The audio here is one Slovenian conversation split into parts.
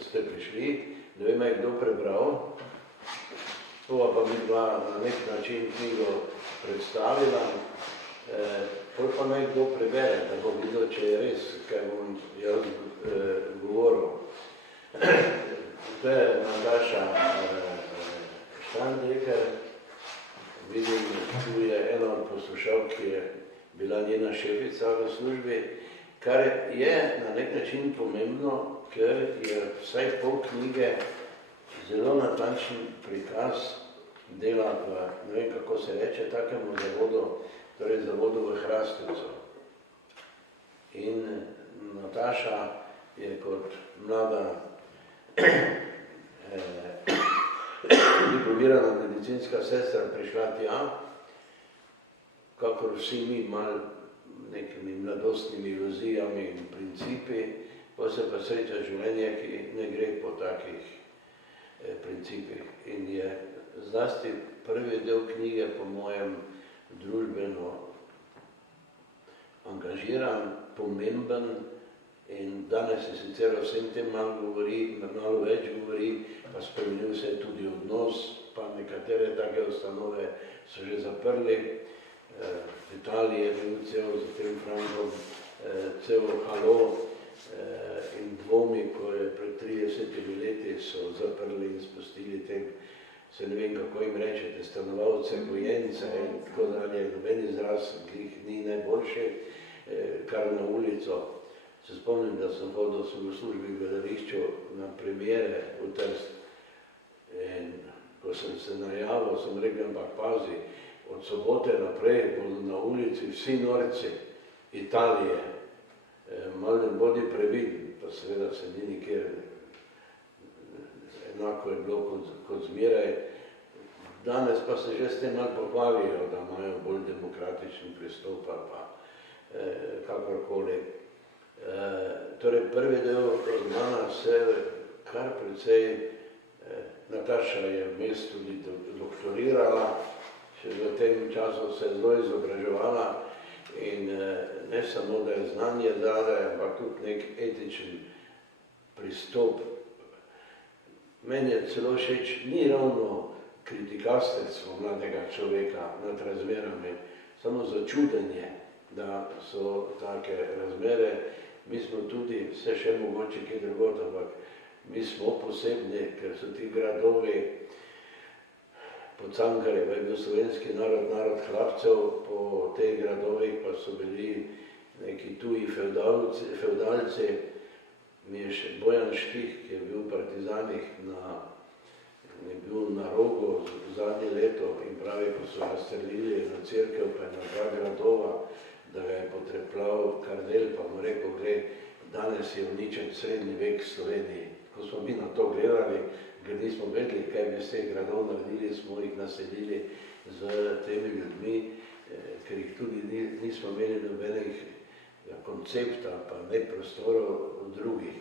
ste prišli, ne vem, je kdo prebral, bova pa mi dva na nek način knjigo predstavila, pol pa naj kdo prebere, da bo videl, če je res, kaj bom jaz govoril. To je Nataša Štandreker, vidim, tu je ena od poslušalk, ki je bila njena šefica v službi, kar je na nek način pomembno, ker je vsaj pol knjige zelo natančen prikaz dela v, ne vem kako se reče, takemu zavodu, torej zavodu v Hrastovcu. In Nataša je kot mlada diplomirana medicinska sestra prišla tja, kakor vsi mi mal nekimi mladostnimi iluzijami in principi, pa se pa sreča življenje, ki ne gre po takih principih. In je zlasti prvi del knjige po mojem družbeno angažiran, pomemben in danes se sicer o vsem tem malo več govori, pa spremenil se je tudi odnos, pa nekatere take ustanove so že zaprli. V Italiji je bil cel za tem Frankom, cel halo in dvomi, ko je pred 30 leti so zaprli in spustili tem, se ne vem kako jim rečete, stanovalce, gojence in tako dalje, noben izraz, ki jih ni najboljši, kar na ulico. Se spomnim, da sem hodil v službi v gledališču na premiere v Trst in ko sem se najavil, sem rekel, ampak pazi, od sobote naprej bodo na ulici vsi norci Italije, malo ne bodi previden, pa seveda se ni nikjer, enako je bilo kot zmeraj. Danes pa se že s tem malo pohvalijo, da imajo bolj demokratičen pristop ali pa kakorkoli. Torej, prvi del romana se kar precej, Nataša je vmes tudi doktorirala, še v tem času se je zelo izobraževala in ne samo, da je znanje dala, ampak tudi nek etičen pristop. Meni je celo všeč, ni ravno kritikasterstvo mladega človeka nad razmerami, samo začudenje, da so take razmere. Mi smo tudi, vse še mogoče kje drugot, ampak mi smo posebni, ker so ti gradovi, po Cankarjevu je bil slovenski narod, narod hlapcev, po teh gradovih pa so bili neki tuji fevdalci. Mi je še Bojan Štih, ki je bil v partizanih, je bil na Rogu zadnje leto in pravi, ko so ga strelili na cerkev, pa na dva gradova, da ga je potrepljal Kardelj, pa mu rekel, gled, danes je uničen srednji vek v Sloveniji. Ko smo mi na to gledali, ker nismo vedeli, kaj bi z teh gradov naredili, smo jih naselili z temi ljudmi, ker jih tudi nismo imeli nobenih koncepta, pa ne prostorov drugih.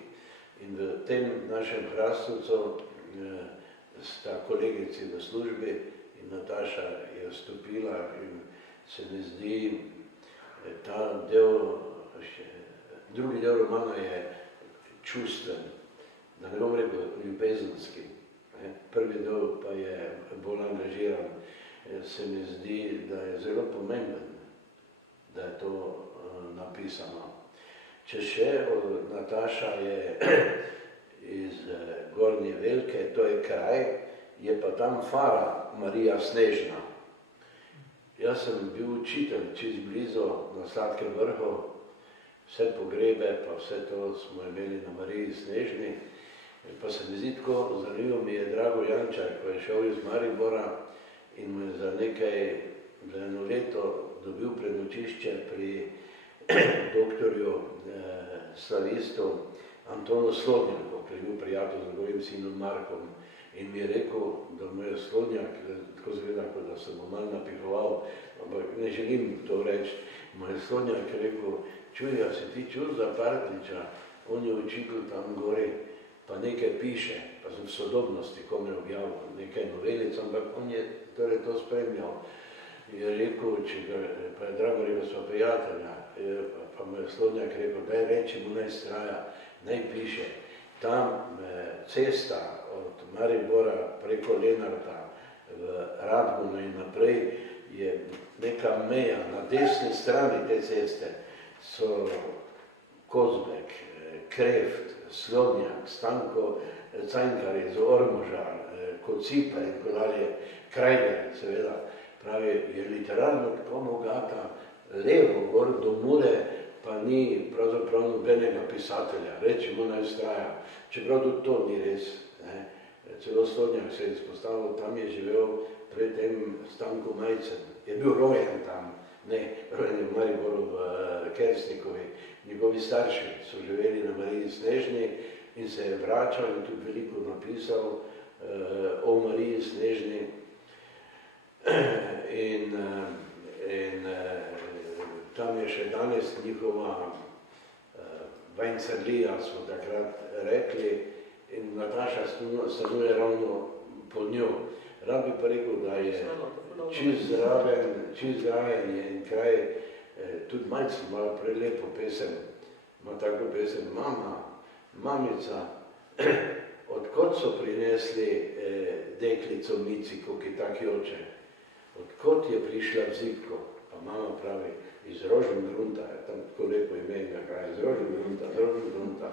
In v tem našem Hrastovcu sta kolegici v službi in Nataša je vstopila in se mi zdi, ta del, drugi del romana je čustven, da ne bom rekel ljubezenski. Prvi del pa je bolj angažiran. Se mi zdi, da je zelo pomemben, da je to napisano. Če še, Nataša je iz Gornje Velke, to je kraj, je pa tam fara Marija Snežna. Jaz sem bil učitelj čist blizu na Sladkem Vrhu, vse pogrebe pa vse to smo imeli na Mariji Snežni. Pa se mi zdi tako zanimivo, mi je Drago Jančar, ko je šel iz Maribora in mu je za eno leto dobil prenočišče pri doktorju slavistu Antonu Slodnjaku, ki je bil prijatelj z njegovim sinom Markom. In mi je rekel, da mu je Slodnjak, tako zgleda, kot da sem mu malo napihoval, ampak ne želim to reči, mu je Slodnjak rekel, čuj, a si ti čul za Partljiča, on je učitelj tam gori, pa nekaj piše, pa sem v Sodobnosti kome objavil, nekaj novelic, ampak on je torej to spremljal. Je rekel, pa je drago rekel, sva prijatelja, pa mu je Slodnjak rekel, daj reči mu naj straja, naj piše. tam cesta od Maribora preko Lenarta v Radgunu in naprej je neka meja. Na desni strani te ceste so Kozbek, Kreft, Slodnjak, Stanko, Cankar iz Ormoža, Kocipa in tako dalje, Krajger, seveda, pravi, je literarno tako bogata, levo gor do Mure, pa ni pravzaprav nobenega pisatelja, rečemo naj vztraja, čeprav tudi to ni res. Ne. Celo Slodnjak se je izpostavil, tam je živel predtem Stanko Majcen, je bil rojen tam, ne, rojen je v Mariboru v Kersnikovi, njegovi starši so živeli na Mariji Snežni in se je vračal in tudi veliko napisal o Mariji Snežni in tam je še danes njihova Vajncerlija, smo takrat rekli, in Nataša stanuje ravno pod njo. Rad bi pa rekel, da je čist zraven je in kraj, tudi malce malo prelepo pesem, ima tako pesem, mamica, odkot so prinesli deklico Miciko, ki tak joče, odkot je prišla v Zibko, pa mama pravi, iz Rožengrunta, tam tako lepo ime in kraj, iz Rožengrunta,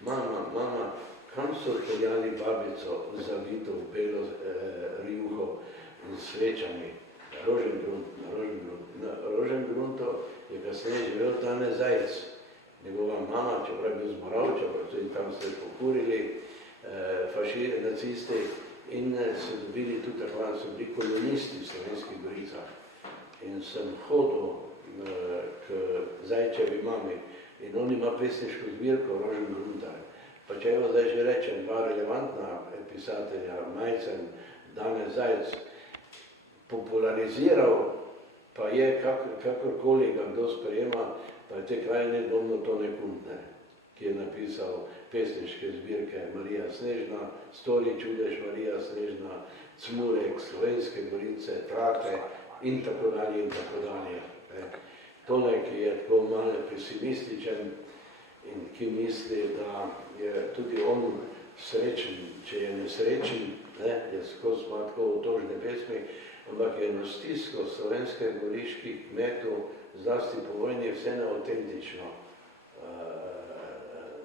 mama, kam so peljali babico zavito v belo rjuho in svečami, na Rožengruntu je kasneje živel Tane Zajc, njegova mama, čeprav je bil z Moravča, in tam ste pokurili nacisti in so dobili tudi tako, so bili kolonisti v Slovenskih Goricah. In sem hodil k Zajčevi mami in on ima pesniško zbirko Rožengrunta. Pa če evo zdaj že rečem, dva relevantna pisatelja, Majcen, Tane Zajc, populariziral pa je, kakorkoli ga kdo sprejema, pa je te kraj nedvomno Tone Kuntner, ki je napisal pesniške zbirke Marija Snežna, Stori čudež Marija Snežna, Cmurek, Slovenske Gorice, Trate in tako dalje in tako dalje. Tone, ki je tako malo pesimističen in ki misli, da je tudi on srečen, če je nesrečen, je skozi ima tako otožne pesmi, ampak je eno stisko slovenskih goriških kmetov, zlasti po vojni, vse neautentično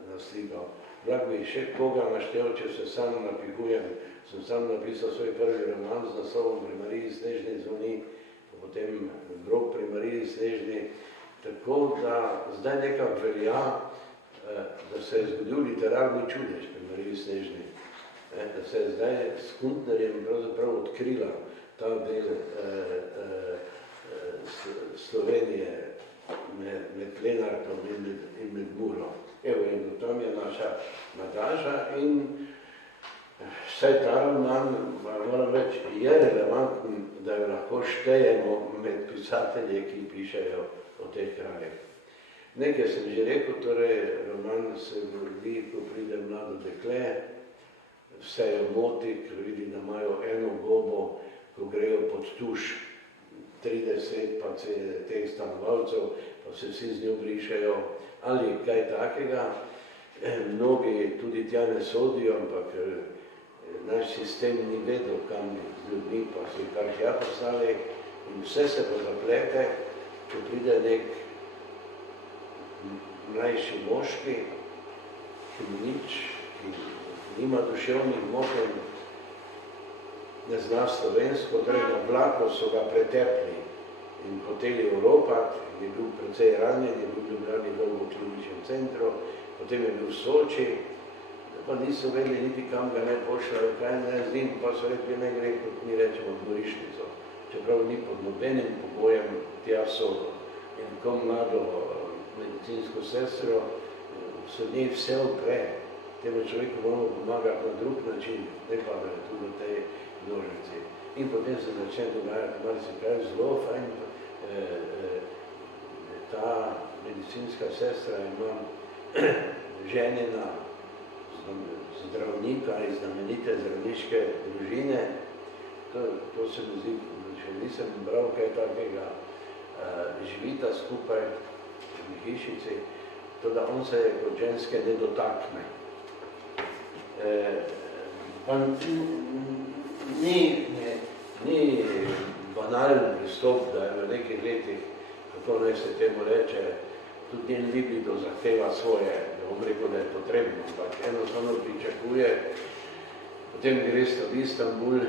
naslikal. Lahko bi še koga naštel, če se sam napihujem, sem sam napisal svoj prvi roman z naslovom Pri Mariji Snežni zvoni, potem Grob pri Mariji Snežni, tako da zdaj nekako velja, da se je zgodil literarni čudež pri Mariji Snežni, da se je zdaj s Kuntnerjem pravzaprav odkrila ta del Slovenije med Lenartom in med Muro. Evo, in tam je naša Nataša in vsaj ta roman, moram reči, je relevanten, da jo lahko štejemo med pisatelje, ki pišejo o teh krajih. Nekaj sem že rekel, torej roman se vrdi, ko pride mlado dekle, vse jo moti, ker vidi, da imajo eno gobo, ko grejo pod tuš 30 pa teh stanovalcev, pa se vsi z njo brišejo, ali kaj takega. Mnogi tudi tja ne sodijo, ampak naš sistem ni vedel, kam z ljudmi, pa so jih kar tja poslali in vse se pa zaplete, ko pride nek mlajši moški, ki nima duševnih motenj, ne zna slovensko, torej na vlaku so ga pretepli in hoteli Evropat, je bil precej ranjen, je bil v Ljubljani dolgo v kliničnem centru, potem je bil v Soči, pa niso vedeli niti kam ga ne pošljajo, kaj ne z njim, pa so rekli, ne gre, kot mi rečemo, v Gorišnico, čeprav ni pod nobenim pogojem tja sodo. In tako mlado medicinsko sestro so njej vse opre, temu človeku moramo pomagati na drug način, ne pa da je tudi v tej množici. In potem se začne dogajati marsikaj zelo fajn. Ta medicinska sestra ima ženina zdravnika iz znamenite zdravniške družine. To se mi zdi, še nisem bral kaj takega, živita skupaj v hišici, to da on se kot ženske ne dotakne. Pa ni banalen pristop, da je v nekih letih, kako naj se temu reče, tudi njen libido zahteva svoje, da bom rekel, da je potrebno, ampak enostavno pričakuje, potem gre sta v Istanbul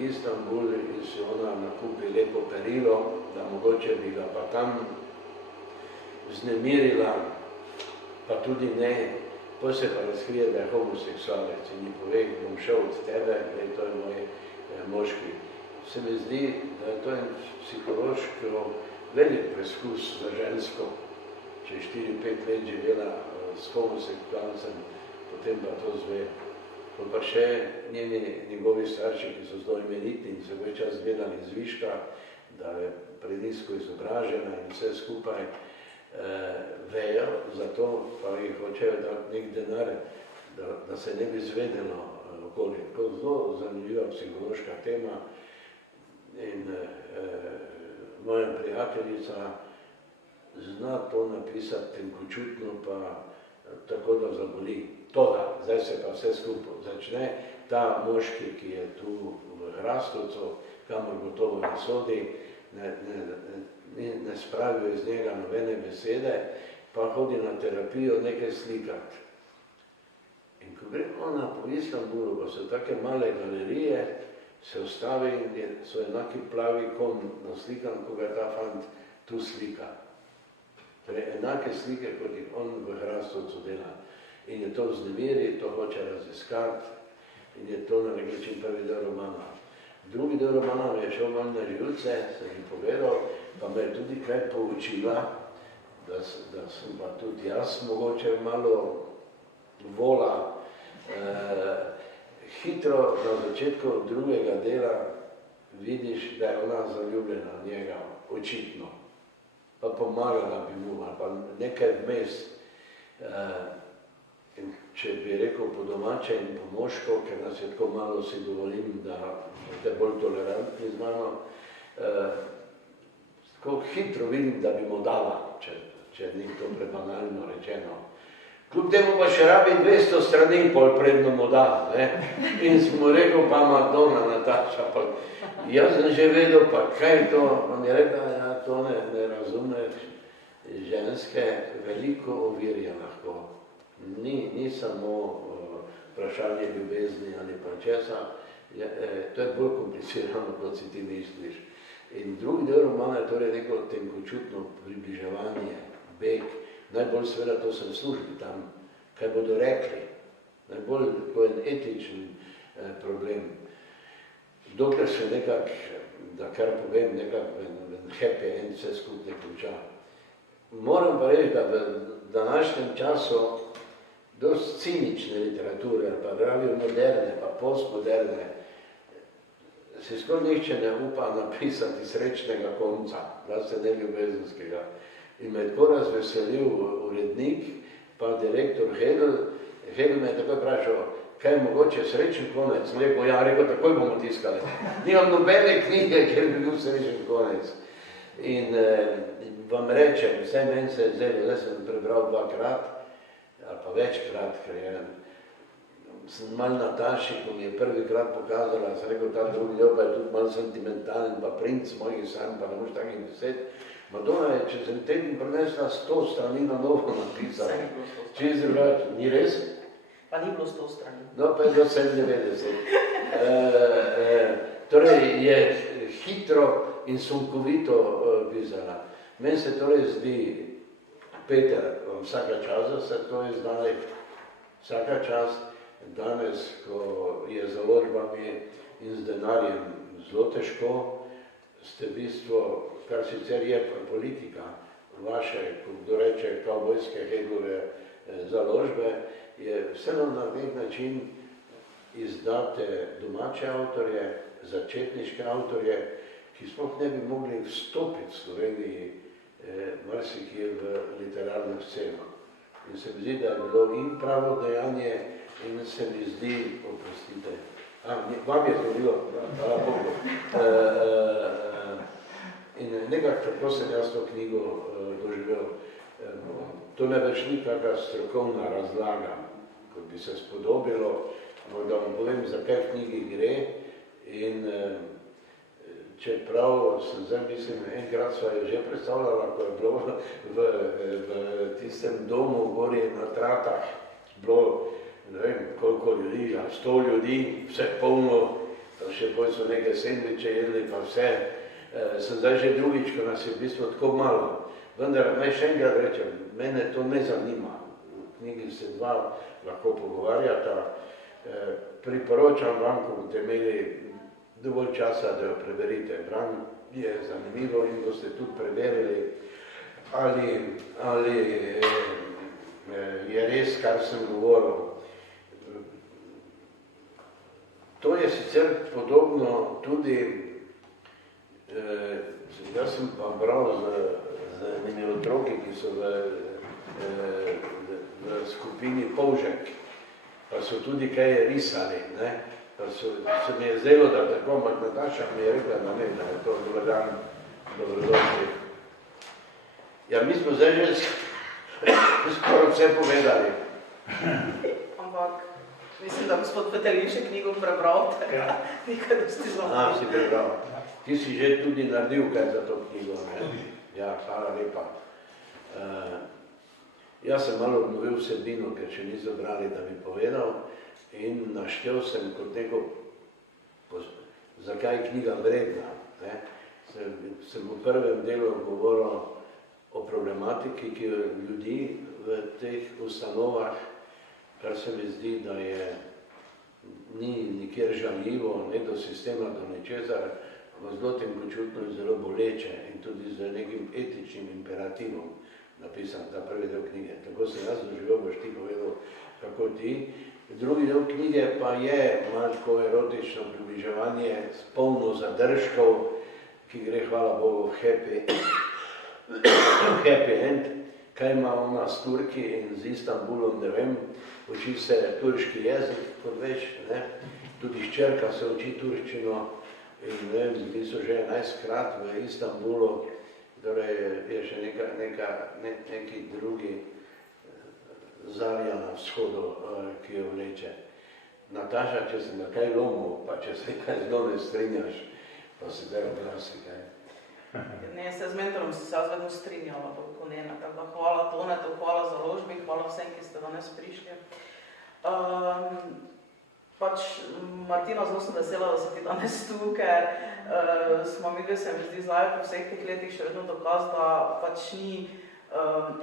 in si ona nakupi lepo perilo, da mogoče bi ga pa tam vznemirila, pa tudi ne, potem se pa razkrije, da je homoseksualec in ji pove, bom šel od tebe, to je moj moški. Se mi zdi, da je to en psihološko velik preskus za žensko, če 4-5 let živela s homoseksualcem, potem pa to zve. Pa še njegovi starši, ki so zelo imenitni in se več čas gledali zviška, da je prenisko izobražena in vse skupaj vejo, zato pa jih hočejo dati nek denar, da se ne bi zvedelo okoli. To je zelo zanimiva psihološka tema in moja prijateljica zna to napisati tenkočutno, pa tako da zaboli. Toda, zdaj se pa vse skupaj začne, ta moški, ki je tu v Hrastovcu, kamor gotovo ne sodi, ne spravijo iz njega nobene besede, pa hodi na terapijo nekaj slikati. In ko gre ona po Istanbulu, pa so take male galerije, se ustavi in so enaki plavi kon naslikan, ko ga ta fant tu slika. Torej, enake slike, kot jih on v Hrastovcu dela. In je to vznemiri, to hoče raziskati in je to na nek način prvi del romana. Drugi del romana mi je šel malo na živce, sem jim povedal, pa me je tudi kaj poučila, da sem pa tudi jaz mogoče malo vola. Hitro na začetku drugega dela vidiš, da je ona zaljubljena v njega, očitno. Pa pomagala bi mu, ali pa nekaj vmes. In če bi rekel po domače in po moško, ker nas je tako malo, si dovolim, da ste bolj tolerantni z mano, tako hitro vidim, da bi mu dala, če ni to prebanalno rečeno. Kljub temu pa še rabi 200 strani pol predno mu da, ne? In sem mu rekel, pa Madonna Nataša, pa jaz sem že vedel, pa kaj je to, on je rekel, ja, to ne razumeš, ženske veliko ovirja lahko. Ni samo vprašanje ljubezni ali pa česa, to je bolj komplicirano, kot si ti misliš. In drugi del romana je torej neko tenkočutno približevanje, beg, najbolj seveda to sem v službi tam, kaj bodo rekli, najbolj tako en etičen problem. Dokler se nekak, da kar povem, nekak happy end vse skupaj ne konča. Moram pa reči, da v današnjem času dosti cinične literature, pa pravijo moderne, pa postmoderne, se skoraj nihče ne upa napisati srečnega konca, da se ne ljubezenskega. In me je tako razveselil urednik, pa direktor Hedl. Hedl me je tako vprašal, kaj je mogoče srečen konec. Sem rekel, ja, rekel, takoj bomo tiskali. Nimam nobene knjige, kjer bi bil srečen konec. In vam rečem, vse meni se je zdaj, zdaj sem prebral 2-krat, ali pa večkrat, ker sem malo Nataši, ko mi je prvikrat pokazala, sem rekel, ta drugi del pa je tudi malo sentimentalen, pa princ mojih sanj, pa ne moš takih besed. Madonna je čez en teden prinesla 100 strani na novo napisala. Čez drugače, ni res? Pa ni bilo 100 strani. No, pa je do 97. Torej je hitro in sunkovito pisala. Meni se torej zdi, Peter, vsaka čast, da ste to izdali, vsaka čast, danes, ko je z založbami in z denarjem zelo težko, ste v bistvu, kar sicer je politika vaše, ko kdo reče kavbojske Hedlove založbe, je vseeno na nek način izdate domače avtorje, začetniške avtorje, ki sploh ne bi mogli vstopiti v Sloveniji marsikje v literarno sceno. In se mi zdi, da je bilo in pravo dejanje in se mi zdi, oprostite, vam je zgodilo, hvala Bogu. In nekako tako sem jaz to knjigo doživel. To ne več ni kakšna strokovna razlaga, kot bi se spodobilo, ampak da vam povem, zakaj v knjigi gre. In čeprav sem zdaj, mislim, enkrat sva jo že predstavljala, ko je bilo v tistem domu gori na Tratah, bilo, ne vem, koliko ljudi, 100 ljudi, vse polno, pa še bolj so neke sendviče jedli, pa vse. Sem zdaj že drugič, ko nas je v bistvu tako malo. Vendar naj še enkrat rečem, mene to ne zanima. V knjigi se dva lahko pogovarjata. Priporočam vam, ko boste imeli dovolj časa, da jo preberite. Bran je zanimivo in boste tudi preverili, ali je res, kar sem govoril. To je sicer podobno tudi, jaz sem pa bral z enimi otroki, ki so v skupini Polžek, pa so tudi kaj risali, ne? Pa se mi je zdelo, da tako, ampak Nataša mi je rekla, da ne, da je to dober dobrodošli. Ja, mi smo zdaj že skoraj vse povedali. Ampak mislim, da gospod Petelin še knjigo prebral, tako nekaj dosti zelo. Si prebral. Ti si že tudi naredil kaj za to knjigo, ne? Ja, hvala lepa. Jaz sem malo obnovil vsebino, ker še niso brali, da bi povedal. In naštel sem kot neko, zakaj je knjiga vredna. Ne? Sem v prvem delu govoril o problematiki, ki jo ljudi v teh ustanovah, kar se mi zdi, da ni nikjer žaljivo, ne do sistema, do ničesar, zelo tenkočutno in zelo boleče in tudi z nekim etičnim imperativom napisan ta prvi del knjige. Tako sem jaz doživel, boš ti povedal, kako ti. Drugi del knjige pa je malo erotično približevanje s polno zadržkov, ki gre, hvala Bogu, happy end. Kaj ima ona s Turki in z Istanbulom, ne vem, uči se turški jezik, kot veš, ne? Tudi hčerka se uči turščino in ne vem, bili so že 11-krat v Istanbulu, torej je še neki drugi Zarja na vzhodu, ki jo vleče. Nataša, če se na kaj lomil, pa če se kaj zelo ne strinjaš, pa se daj oglasi, kaj. Ne, se z mentorom si se jaz vedno strinjala, tako ne, tako da hvala Tonetu, hvala založbi, hvala vsem, ki ste danes prišli. Martina, zelo sem vesela, da si ti danes tu, ker smo mi, se mi zdi zdaj po vseh teh letih še vedno dokaz, da pač ni,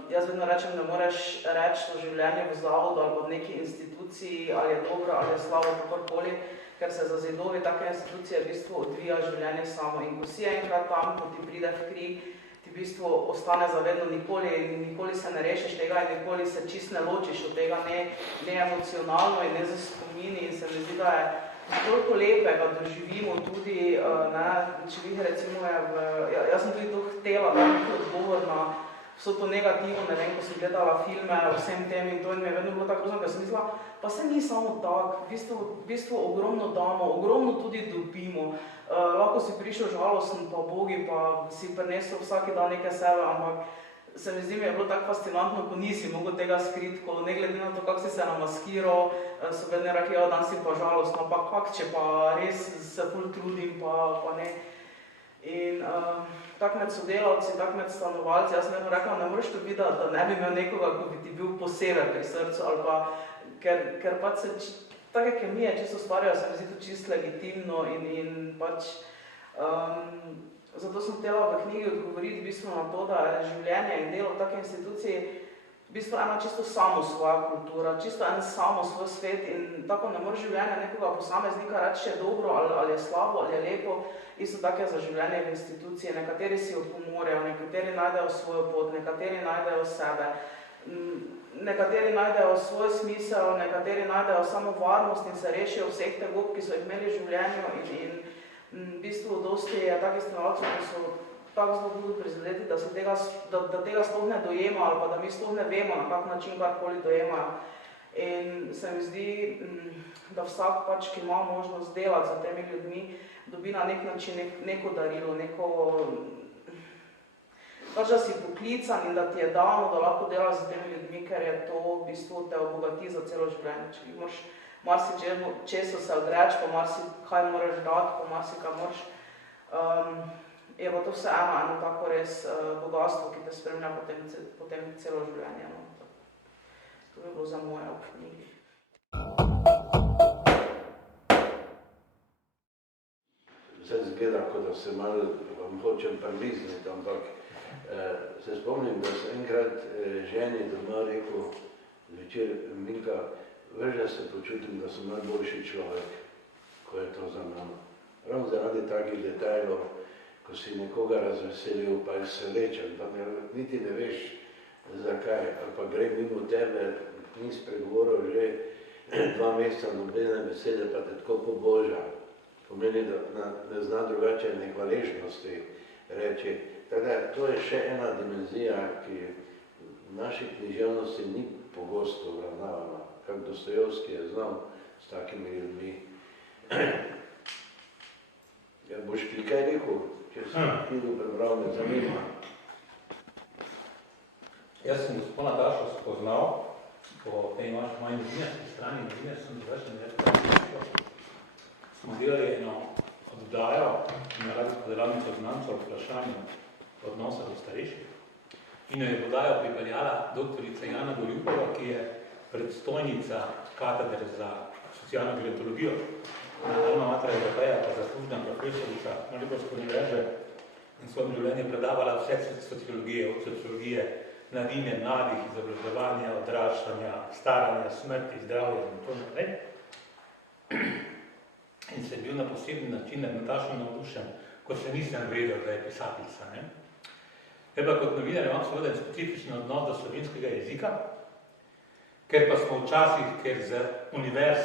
jaz vedno rečem, ne moreš reči, da življenje v zavodu ali v neki instituciji, ali je dobro, ali je slabo, kakorkoli, ker se za zidovi take institucije v bistvu odvija življenje samo. In ko si enkrat tam, ko ti pride v kri, ti v bistvu ostane zavedno, nikoli se ne rešiš tega in nikoli se čist ne ločiš od tega, ne emocionalno in ne za spomini. In se mi zdi, da je toliko lepega doživimo tudi, če vi recimo jaz sem tudi to htela, da je odgovor na vso to negativno, ne vem, ko sem gledala filme o vsem tem in to in mi je vedno bilo tako grozno, ker sem mislila, pa se ni samo tak, v bistvu ogromno damo, ogromno tudi dobimo. Lahko si prišel žalosten, pa bogi, pa si prinesel vsaki dan nekaj sebe, ampak se mi zdi, mi je bilo tako fascinantno, ko nisi mogel tega skriti, ko ne glede na to, kako si se namaskiral, so vedno rekli, dan si pa žalostno, pa kak, če pa res se ful trudim, pa ne. In tak med sodelavci, tak med stanovalci, jaz sem vedno rekla, ne moreš to videti, da ne bi imel nekoga, ko bi ti bil posebej pri srcu, ali pa, ker pač se take kemije čisto ustvarjajo, se mi zdi to čisto legitimno in pač zato sem htela v knjigi odgovoriti v bistvu na to, da je življenje in delo v take instituciji v bistvu ena čisto samo svoja kultura, čisto en samo svoj svet in tako ne moreš življenje nekoga posameznika reči, če je dobro ali je slabo ali je lepo, isto tako je za življenje v instituciji. Nekateri si jo pomorejo, nekateri najdejo svojo pot, nekateri najdejo sebe, nekateri najdejo svoj smisel, nekateri najdejo samo varnost in se rešijo vseh tegob, ki so jih imeli v življenju in v bistvu dosti je takih stanovalcev, ki so tako zelo budu prizadeti, da tega sploh ne dojema ali pa da mi sploh ne vemo, na kak način karkoli dojemajo. In se mi zdi, da vsak pač, ki ima možnost delati za temi ljudmi, dobi na nek način neko darilo, pač da si poklican in da ti je dano, da lahko delaš z temi ljudmi, ker je to v bistvu te obogati za celo življenje. Če moraš marsičesu se odreči, pa marsikaj moraš dati, pa marsikaj moraš, je pa to vseeno eno tako res bogatstvo, ki te spremlja potem celo življenje. No. To bi bilo za moje v knjigi. Zdaj zgleda, kot da se malo vam hočem prilizniti, ampak se spomnim, da sem enkrat ženi doma rekel, zvečer, Minka, veš, da se počutim, da sem najboljši človek, ko je to za mano. Ravno zaradi takih detajlov, ko si nekoga razveselil, pa je srečen, pa niti ne veš zakaj, ali pa gre mimo tebe, ni spregovoril že 2 meseca nobene besede, pa te tako poboža. Pomeni, da ne zna drugače nehvaležnosti reči. Tako da, to je še ena dimenzija, ki v naši književnosti ni pogosto obravnavana, kak Dostojevski je znal s takimi ljudmi. Ja, boš ti kaj rekel, če si knjigo prebral, me zanima? Jaz sem gospod Natašo spoznal po tej moji novinarski strani, novinar sem završen smo delali eno oddajo na radijsko delavnico znancev o vprašanju odnosa do starejših. In jo je podajo pripeljala doktorica Jana Goljubova, ki je predstojnica katedre za socialno gerontologijo na Alma Mater Evropeja, pa zaslužna profesorica Mariborske univerze in svojim življenjem predavala vse sociologije, od sociologije, mladine, mladih, izobraževanja, odraščanja, staranja, smrti, zdravja in to naprej. In se je bil na posebni način nad Natašo navdušen, ko še nisem vedel, da je pisateljica. Pa kot novinar imam seveda specifičen odnos do slovenskega jezika, ker pa smo včasih, ker z univerz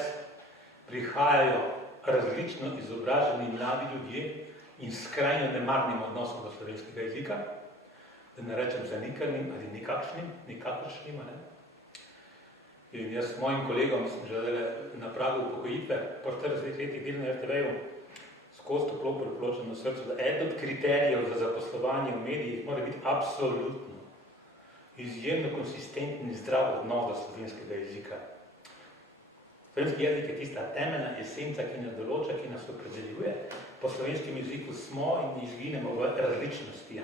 prihajajo različno izobraženi mladi ljudje in skrajno nemarnim odnosom do slovenskega jezika, da ne rečem zanikrnim ali nikakršnim. In jaz s mojim kolegom sem že na pragu upokojitve po 40 letih del na RTV-ju skozi toplo priporočam na srcu, da eden od kriterijev za zaposlovanje v medijih mora biti absolutno izjemno konsistenten in zdrav odnos do slovenskega jezika. Slovenski jezik je tista temeljna esenca, ki nas določa, ki nas opredeljuje. Po slovenskem jeziku smo in izginemo v različnosti.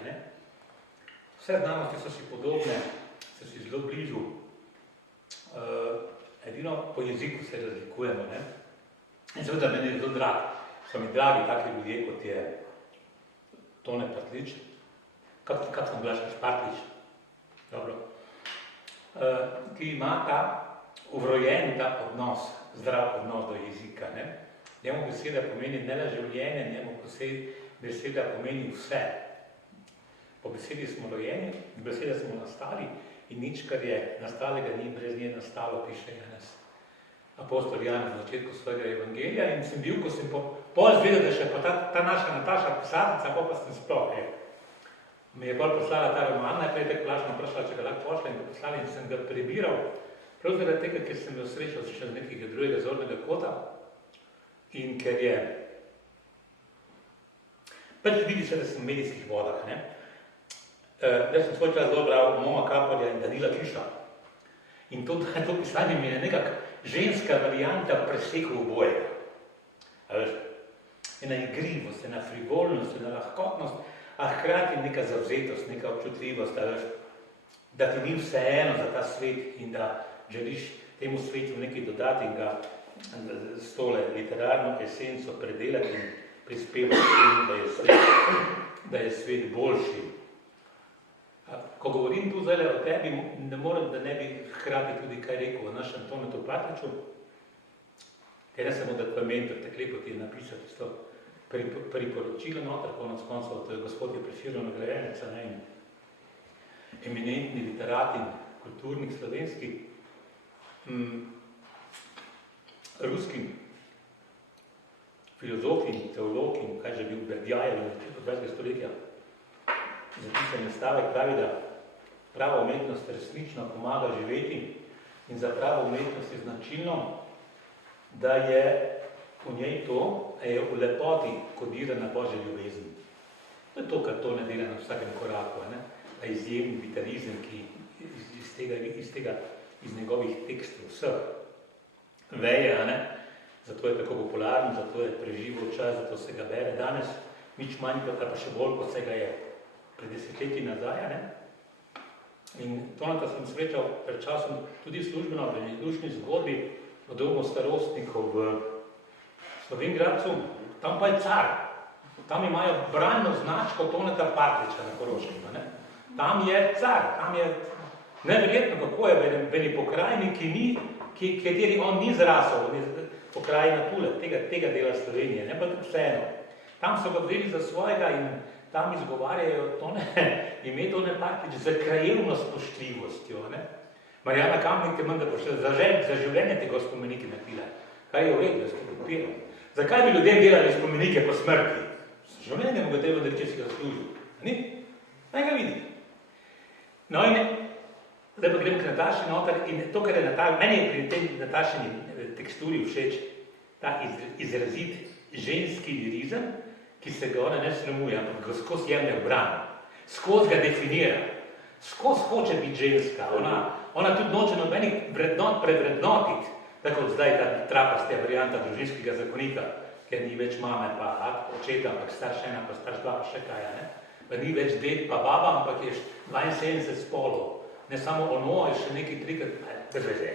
Vse znanosti so si podobne, so si zelo blizu. Edino po jeziku se razlikujemo. In seveda meni je zelo drag. So mi dragi taki ljudje, kot je Tone Partlič, kak sem Blaž Špartlič, dobro, ki ima ta uvrojen ta odnos, zdrav odnos do jezika. Njemu beseda pomeni ne le življenje, njemu beseda pomeni vse. Po besedi smo rojeni, beseda smo nastali in nič, kar je nastalega, ni brez nje nastalo, piše Janez apostol Jan na začetku svojega evangelija in sem bil, ko sem pol zvedel, da še pa ta naša Nataša pisateljica, pa sem sploh, mi je bolj poslala ta roman, najprej tako plašno vprašala, če ga lahko pošla in ga poslala in sem ga prebiral, prav zaradi tega, ker sem jo srečal še z nekega drugega zornega kota in ker je, pač vidi se, da sem v medijskih vodah, da sem svoj čas dobro bral Moma Kaporja in Danila Kiša. In to pisanje mi je nekak ženska varianta preseku obojega. Ena igrivost, ena frivolnost, ena lahkotnost, a hkrati neka zavzetost, neka občutljivost, da ti ni vseeno za ta svet in da želiš temu svetu nekaj dodati in ga s tole literarno esenco predelati in prispevati s tem, da je svet boljši. Ko govorim tu zdaj o tebi, ne morem, da ne bi hkrati tudi kaj rekel o našem Tonetu Partliču, ker ne samo, da tvoj mentor tako lepo ti je napisal tisto priporočilo noter, konec koncev, to je gospod je Prešernov nagrajenec, eminentni literat in kulturnik slovenski, ruski filozof in teolog in kaj že bil Berdjajev v 20. stoletja. Zapisani stavek pravi, da prava umetnost resnično pomaga živeti in za pravo umetnost je značilno, da je v njej to, da je v lepoti kodirana Božja ljubezen. To je to, kar to ne dela na vsakem koraku. ta izjemni vitalizem, ki iz njegovih tekstov vseh veje, ne? Zato je tako popularen, zato je preživel čas, zato se ga bere danes, nič manj, pa še bolj, kot se ga je pred desetletji nazaj. Ne? In Toneta sem srečal pred časom tudi službeno v izlučni zgodbi o domu starostnikov v Slovenj-Gradcu, tam pa je car. Tam imajo branjno značko Toneta Partljiča na Koroškem. Ne? Tam je car, tam je neverjetno, kako je v eni pokrajini, kateri on ni zrasel, pokrajina Tule, tega dela Slovenije, ne pa vseeno. Tam so ga vzeli za svojega in tam izgovarjajo ime Tone Partljič z krajevno spoštljivostjo. Ne? Marjana Kamnik je menda pošla za življenje tega spomenike naredila. Kaj je v redu, da ste podpirali? Zakaj bi ljudem delali spomenike po smrti? Življenje mu ga treba narediti, če si ga služil. Ni? Naj ga vidi. No in zdaj pa grem k Nataši noter in to, kar je meni je pri tej Natašini teksturi všeč, ta izrazit ženski lirizem, ki se ga ona ne sramuje, ampak ga skozi jemlje v bran, skozi ga definira, skozi hoče biti ženska, ona tudi noče nobenih vrednot prevrednotiti, tako zdaj ta trapasta varianta družinskega zakonika, ker ni več mame pa očeta, ampak starš ena, pa starš dva, pa še kaj, ne? Pa ni več ded pa baba, ampak je 72 spolov. Ne samo ono, je še nekaj trikrat, bez veze.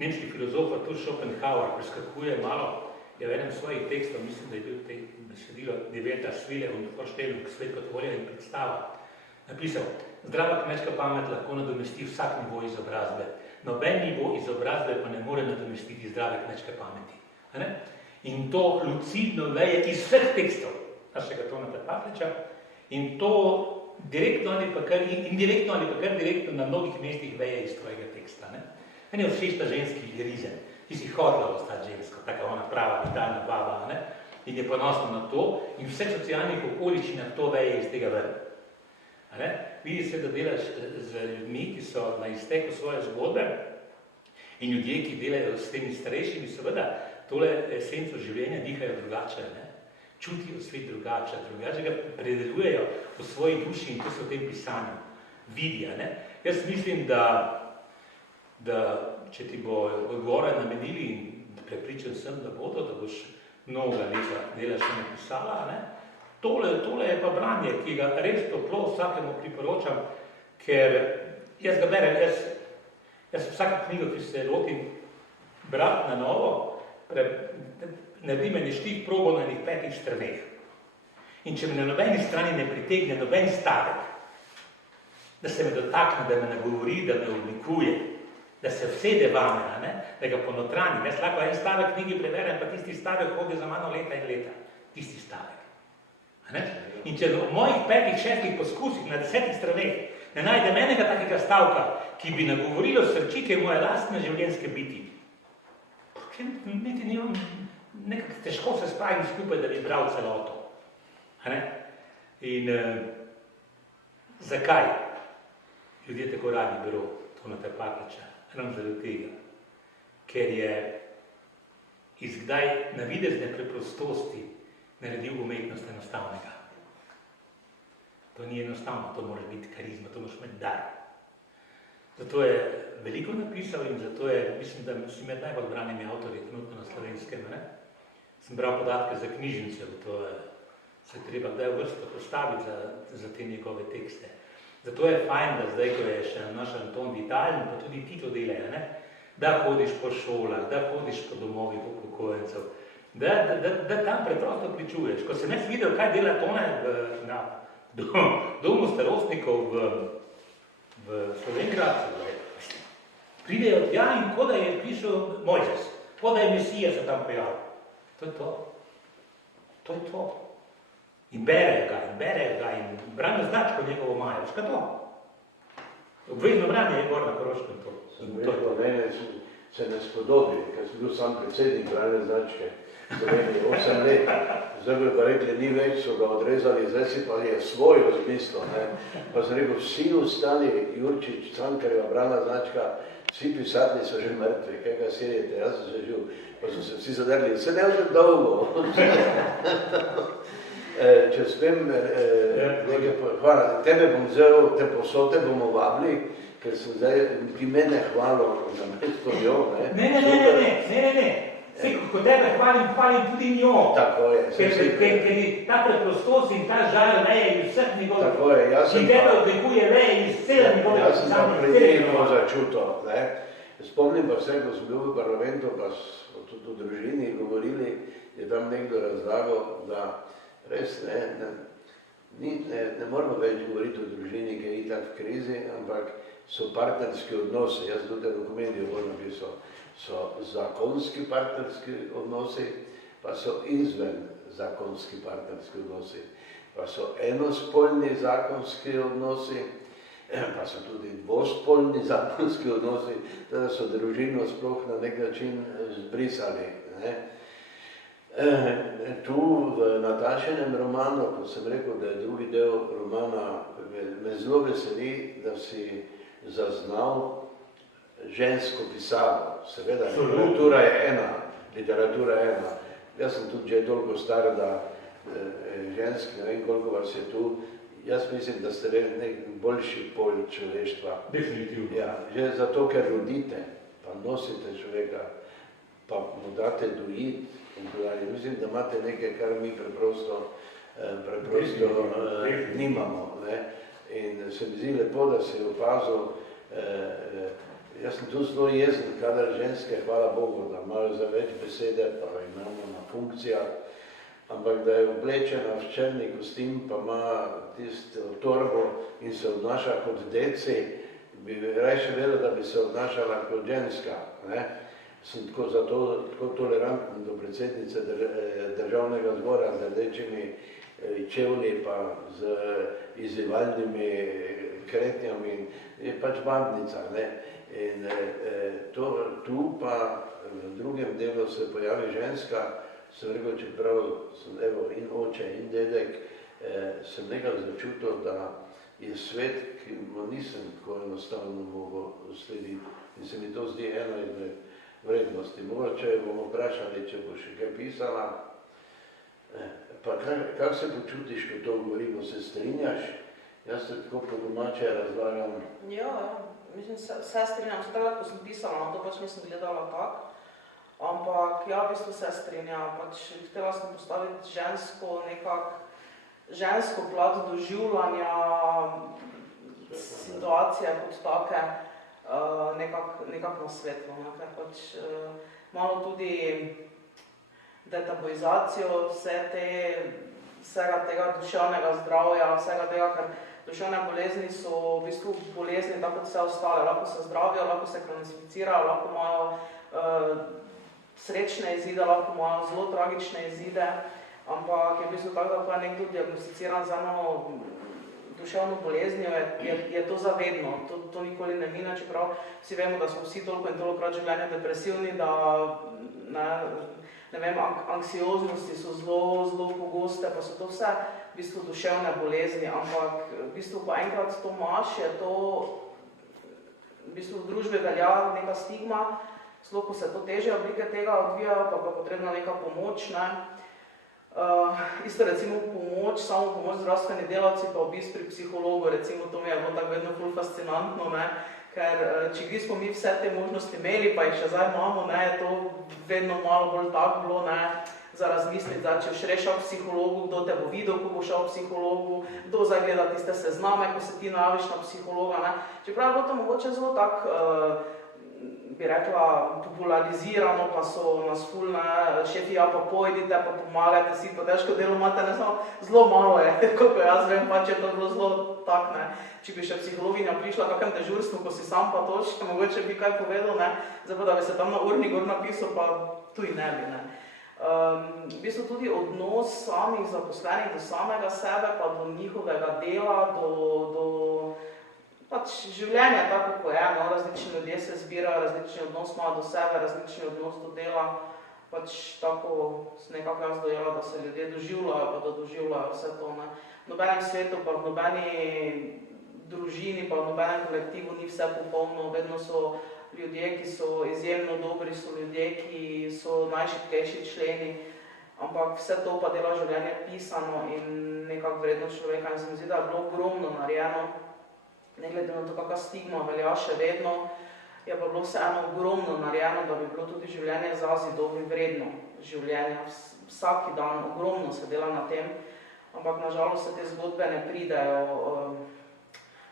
Nemški filozof Arthur Schopenhauer preskakuje malo, je v enem svojih tekstov, mislim, da je bil te besedilo Deveta Svile und Vorstellung, svet kot volja in predstava, napisal, zdrava kmečka pamet lahko nadomesti vsak nivo izobrazbe. Noben nivo izobrazbe pa ne more nadomestiti zdrave kmečke pameti. In to lucidno veje iz vseh tekstov našega Toneta Partljiča in to direktno ali pa kar indirektno ali pa kar direktno na mnogih mestih veje iz tvojega teksta. Meni je všeč ta ženski lirizem. Ti si hotela ostati žensko, taka ona prava, vitalna baba, ne? In je ponosna na to in v vseh socialnih okoliščinah to veje iz tega ven. Vidi se, da delaš z ljudmi, ki so na izteku svoje zgodbe in ljudje, ki delajo s temi starejšimi, seveda tole esenco življenja dihajo drugače, ne? Čutijo svet drugače ga predelujejo v svoji duši in to so v tem pisanju. Vidijo, ne? Jaz mislim, da če ti bo odgovore namenili in prepričan sem, da bodo, da boš mnoga leta dela še napisala, ne? Tole je pa branje, ki ga res toplo vsakemu priporočam, ker jaz ga berem, jaz vsako knjigo, ki se lotim brati na novo, naredim eni štih probo na enih 5 straneh. In če me na nobeni strani ne pritegne noben stavek, da se me dotakne, da me nagovori, da me oblikuje, da se vsede vame, da ga ponotranim. Jaz lahko en stavek knjigi preberem, pa tisti stavek hodi za mano leta in leta. Tisti stavek. In če v mojih 5-6 poskusih na 10 straneh ne najdem enega takega stavka, ki bi nagovorilo srčike moje lastne življenjske biti, potem niti nimam nekako težko se spravim skupaj, da bi bral celoto. In zakaj ljudje tako radi beru Toneta Partljiča? Ravno zaradi tega, ker je iz kdaj navidezne preprostosti naredil umetnost enostavnega. To ni enostavno, to mora biti karizma, to moraš imeti dar. Zato je veliko napisal in zato je, mislim, da si med najbolj branimi avtorji trenutno na Slovenskem. Sem bral podatke za knjižnice, to se treba kdaj v vrsto postaviti za te njegove tekste. Zato je fajn, da zdaj, ko je še naš Anton Vitalen, pa tudi ti to delajo, da hodiš po šolah, da hodiš po domovih upokojencev, da tam preprosto pričuješ. Ko sem jaz videl, kaj dela Tone na domu starostnikov v Slovenj-Gradcu, pridejo tja in ko da je prišel Mojzes, ko da je Mesija se tam pojavil. To je to. To je to. In berejo ga in branje značko njegovo imajo. Škaj to? Obvezno branje je gor na Koroškem to. Mene se ne spodobi, ker sem bil sam predsednik branje značke, 8 let. Zdaj bi pa rekli, ni več, so ga odrezali, zdaj si pa je svojo zmislil. Pa sem rekel, vsi ostali, Jurčič, Cankarjeva, brana značka, vsi pisatelji so že mrtvi, kaj ga sedete, jaz sem se živ, pa so se vsi zadrli, se ne že dolgo. Če smem, hvala, tebe bom vzel, te posote bomo vabili, ker sem zdaj, ti mene hvalil za mesto njo, ne? Ne. Vse, ko tebe hvalim tudi njo. Tako je. Ker ta preprostost in ta žal leje iz vseh njegovih. Tako je, jaz sem in tebe odlikuje leje iz vseh njegovih. Jaz sem pa predivno začutil, ne? Spomnim pa se, ko sem bil v parlamentu, pa smo tudi v družini govorili, je tam nekdo razlagal, da res ne moramo več govoriti o družini, ki je itak v krizi, ampak so partnerski odnosi, jaz tudi dokumenti napisal, so zakonski partnerski odnosi, pa so izven zakonski partnerski odnosi, pa so enospolni zakonski odnosi, pa so tudi dvospolni zakonski odnosi, da so družino sploh na nek način zbrisali. Tu v Natašinem romanu, ko sem rekel, da je drugi del romana, me zelo veseli, da si zaznal žensko pisavo. Seveda, literatura je ena. Jaz sem tudi že toliko star, da žensk, ne vem koliko vas je tu, jaz mislim, da ste nek boljši pol človeštva. Definitivno. Ja, že zato, ker rodite, pa nosite človeka, pa mu date dojiti. Mislim, da imate nekaj, kar mi preprosto nimamo. In se mi zdi lepo, da si opazil, jaz sem tu zelo jezen, kadar ženske, hvala Bogu, da imajo za več besede, pa imamo na funkcijah, ampak da je oblečena v črni kostim, pa ima tisto torbo in se odnaša kot deci, bi rajše vedel, da bi se odnašala kot ženska. Sem tako toleranten do predsednice državnega zbora z rdečimi čevlji pa z izzivalnimi kretnjami, je pač bandnica. In tu pa v drugem delu se pojavi ženska, sem rekel, čeprav sem in oče in dedek, sem nekaj začutil, da je svet, ki mu nisem tako enostavno mogel slediti. In se mi to zdi ena izmed vrednosti. Mogoče bomo vprašali, če bo še kaj pisala. Pa kako se počutiš, ko to govorimo, se strinjaš? Jaz se tako po domače razlagam. Ja, mislim, se strinjam. Takrat, ko sem pisala, to pač nisem gledala tako. Ampak ja, v bistvu se strinjam. Htela sem postaviti žensko plat doživljanja situacije kot take, nekako na svetlo, ker pač malo tudi detabuizacijo vsega tega duševnega zdravja, vsega tega, ker duševne bolezni so v bistvu bolezni tako kot vse ostale, lahko se zdravijo, lahko se kronificirajo, lahko imajo srečne izide, lahko imajo zelo tragične izide, ampak je v bistvu tako, da ko je nekdo diagnosticiran z eno duševno boleznijo, je to zavedno, to nikoli ne mine, čeprav vsi vemo, da smo vsi toliko in tolikokrat življenja depresivni, da anksioznosti so zelo pogoste, pa so to vse v bistvu duševne bolezni, ampak v bistvu ko enkrat to imaš, je to v bistvu v družbi velja neka stigma, zelo ko se to težje oblike tega odvijajo, pa je potrebna neka pomoč, isto recimo samo pomoč zdravstveni delavci, pa obisk pri psihologu, recimo to mi je bilo tako vedno ful fascinantno, ker če smo mi vse te možnosti imeli, pa jih še zdaj imamo, je to vedno malo bolj tako bilo, za razmisliti, če boš rešal psihologu, kdo te bo videl, ko bo šel psihologu, kdo zagleda tiste sezname, ko se ti naviš na psihologa, čeprav je bilo to mogoče zelo tako, bi rekla, popularizirano, pa so nas ful, šefi, ja, pa pojdite, pa pomagajte si, pa težko delo imate, ne samo, zelo malo je, koliko jaz vem, pa če je to bilo zelo tak, če bi še psihologinja prišla v kakem dežurstvu, ko si sam pa točke, mogoče bi kaj povedal, zdaj pa da bi se tam na urni gor napisal, pa tudi ne bi, V bistvu tudi odnos samih zaposlenih do samega sebe, pa do njihovega dela, do pač življenje tako, ko je, različni ljudje se zbirajo, različni odnos imajo do sebe, različni odnos do dela, pač tako sem nekako jaz dojela, da se ljudje doživljajo, pa da doživljajo vse to, V nobenem svetu, pa v nobeni družini, pa v nobenem kolektivu ni vse popolno, vedno so ljudje, ki so izjemno dobri, so ljudje, ki so najšibkejši členi, ampak vse to pa dela življenje pisano in nekako vrednost človeka. In se mi zdi, da je bilo ogromno narejeno, ne glede na to, kakva stigma velja še vedno, je pa bilo vseeno ogromno narejeno, da bi bilo tudi življenje za zidovi vredno življenje. Vsaki dan ogromno se dela na tem, ampak nažalost se te zgodbe ne pridejo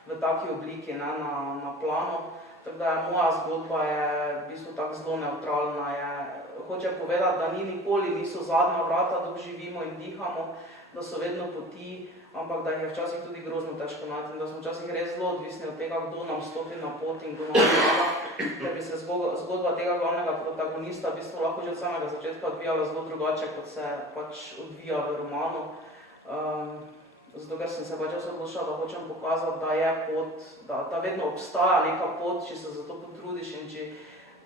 v taki obliki, ne, na plano. Tako da moja zgodba je v bistvu tako zelo neutralna. Hoče povedati, da nikoli niso zadnja vrata, dok živimo in dihamo, da so vedno poti, ampak da jih je včasih tudi grozno težko najti in da smo včasih res zelo odvisni od tega, kdo nam stopi na pot in kdo nam pomaga, da bi se zgodba tega glavnega protagonista v bistvu lahko že od samega začetka odvijala zelo drugače, kot se pač odvija v romanu. Zato, ker sem se pač odločila, da hočem pokazati, da je pot, da vedno obstaja neka pot, če se za to potrudiš in če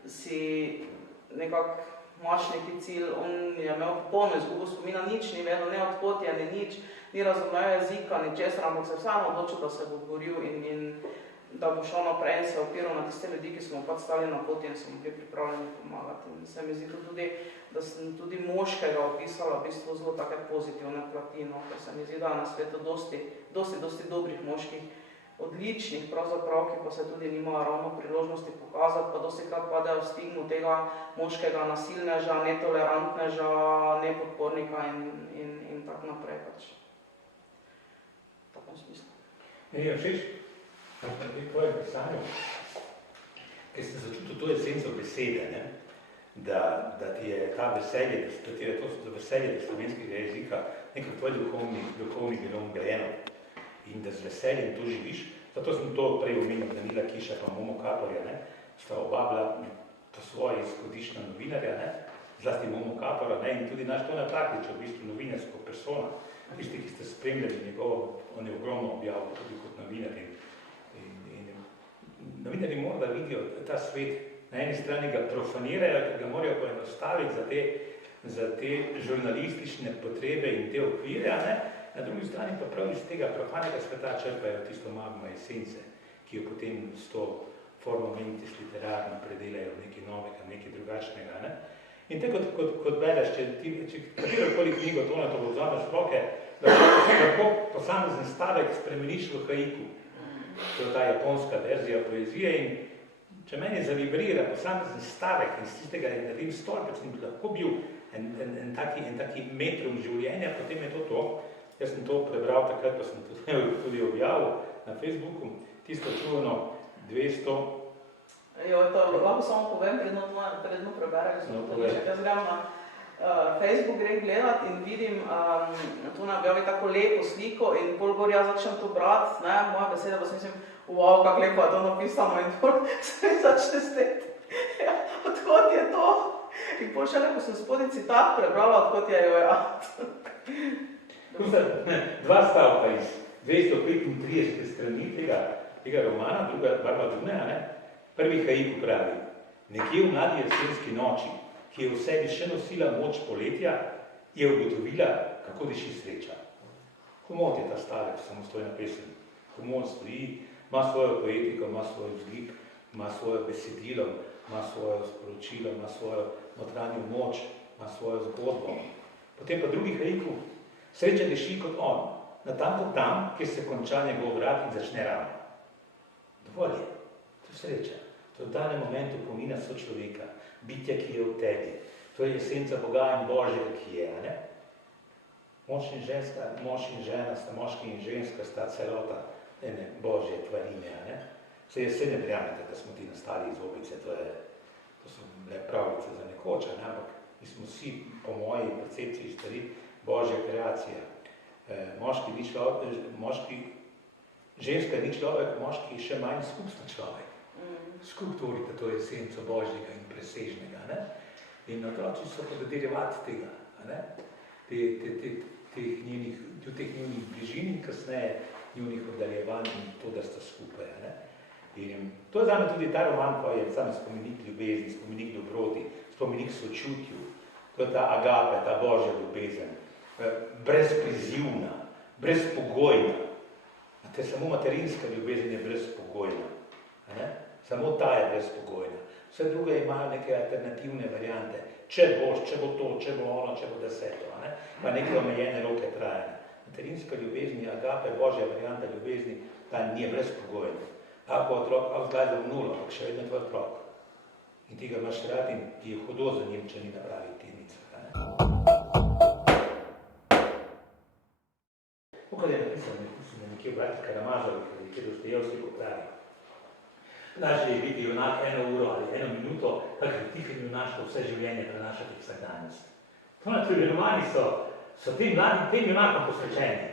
si nekako imaš neki cilj. On je imel popolno izgubo spomina, nič ni vedel, ne odkot je, ni nič, ni razumel jezika, ni česar, ampak se vseeno odločil, da se bo boril in da bo šel naprej in se opiral na tiste ljudi, ki smo pač stali na poti in smo bili pripravljeni pomagati. In se mi zdi tudi, da sem tudi moškega opisala v bistvu zelo take pozitivne plati, no, ker se mi zdi, da je na svetu dosti dobrih moških, odličnih pravzaprav, ki pa se tudi nimajo ravno priložnosti pokazati, pa dostikrat padejo v stigmu tega moškega nasilneža, netolerantneža, nepodpornika in tako naprej pač. V takem smislu. Meni je všeč, pri tvojem pisanju, ker sem začutil to esenco besede, ne? Da ti je ta veselje, da ti je to veselje slovenskega jezika nekaj tvoj duhovni bilo umgrajeno in da z veseljem to živiš. Zato sem to prej omenil, Danila Kiša pa Momo Kaporja, ne? Sta oba bila po svoje izhodiščna novinarja, ne? Zlasti Momo Kapora, ne? In tudi naš Tone Praktič, v bistvu novinarsko persona, tisti, ki ste spremljali njegovo, on je ogromno objavil tudi kot novinar in novinarji morajo, da vidijo ta svet. Na eni strani ga profanirajo, ker ga morajo poenostaviti za te žurnalistične potrebe in te okvire, ne? Na drugi strani pa prav iz tega profanega sveta črpajo tisto magma esence, ki jo potem s to formo mentis literarno predelajo v nekaj novega, nekaj drugačnega. Ne? In te kot bereš, če katerokoli knjigo to vzameš v roke, da lahko posamezen stavek spremeniš v haiku. To je ta japonska verzija poezije in če meni zavibrira posamezen stavek in z tistega naredim stolpec in lahko bil en taki metrum življenja, potem je to. Jaz sem to prebral takrat, pa sem tudi objavil na Facebooku, tisto čuveno 200. Lahko samo povem, predno preberali smo to. Jaz grem na Facebook, grem gledati in vidim, tu ne objavi tako lepo sliko in pol gor jaz začnem to brati, ne, moja beseda, pa sem mislim, wow, kako lepo je to napisano in pol se mi začne steti. Ja, odkot je to? In pol šele, ko sem spodnji citat prebrala, odkot je jo. Dva stavka iz 235 strani tega romana, druga Barba Duneja, ne? Prvi haiku pravi: nekje v mladi jesenski noči, ki je v sebi še nosila moč poletja, je ugotovila, kako diši sreča. Komod je ta stavek, samostojna pesem. Komod stoji, ima svojo poetiko, ima svoj vzgib, ima svojo besedilo, ima svojo sporočilo, ima svojo notranjo moč, ima svojo zgodbo. Potem pa drugi haiku: sreča diši kot on, natanko tam, kjer se konča njegov vrat in začne ravno. Dovolj je, to je sreča. To je v danem momentu pomina sočloveka, bitja, ki je v tebi. To je esenca Boga in Božjega, ki je, ne? Mož in žena sta, moški in ženska sta celota ene Božje tvarine, ne? Se ne verjamete, da smo ti nastali iz opice, to so le pravice za nekoča, ne? Ampak mi smo vsi, po moji percepciji stari, Božja kreacija. Ženska ni človek, moški še manj skupstva človek. Skup tvorite to esenco Božjega in presežnega, ne? In otroci so pa derivat tega, ne? Teh njunih bližin in kasneje njunih oddaljevanj in to, da sta skupaj, ne? In to je zame tudi ta roman, ko je sam spomenik ljubezni, spomenik dobroti, spomenik sočutju. To je ta agape, ta Božja ljubezen, brezprizivna, brezpogojna. Samo materinska ljubezen je brezpogojna. Samo ta je brezpogojna. Vse druge imajo neke alternativne variante. Če boš, če bo to, če bo ono, če bo deseto, pa neke omejene roke trajanja. Materinska ljubezni, agape, božja varianta ljubezni, ta nije brezpogojna. Ako otrok vzgleda v nulo, ampak še vedno tvoj otrok. In ti ga imaš rad in ti je hudo za njim, če ni na pravi tirnicah. Tukaj je napisano, mislim, da nekje v Bratih Karamazovih, ali nekje Dostojevski popravi. Lažje je biti junak 1 uro ali 1 minuto, kakor tiho junaško vse življenje prenašati vsakdanjost. To romani so tem junakom posvečeni.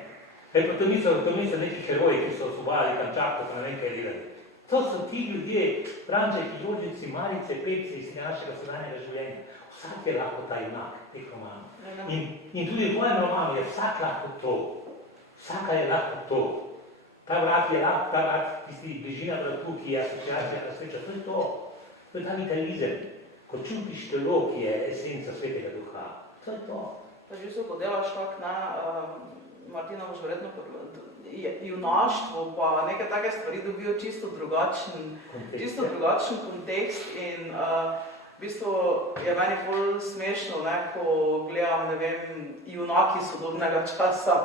Pa to niso neki heroji, ki so osvobajali Kamčatko, pa ne vem kaj delali. To so ti ljudje, Frančeki, Jožici, Marice, Pepci iz našega sedanjega življenja. Vsak je lahko ta junak teh romanov. In tudi v tvojem romanu je vsak lahko to. Vsaka je lahko to. Ta vrat je lahko, ta vrat, tisti bližina vratu, ki je asociacija na sreča, to je to. To je ta vitalizem, ko čutiš telo, ki je esenca svetega duha. To je to. Pa že ko delaš tak, Martina, boš verjetno junaštvo, pa neke take stvari dobijo čisto drugačen kontekst in v bistvu je meni bolj smešno, ko gledam, ne vem, junaki sodobnega časa,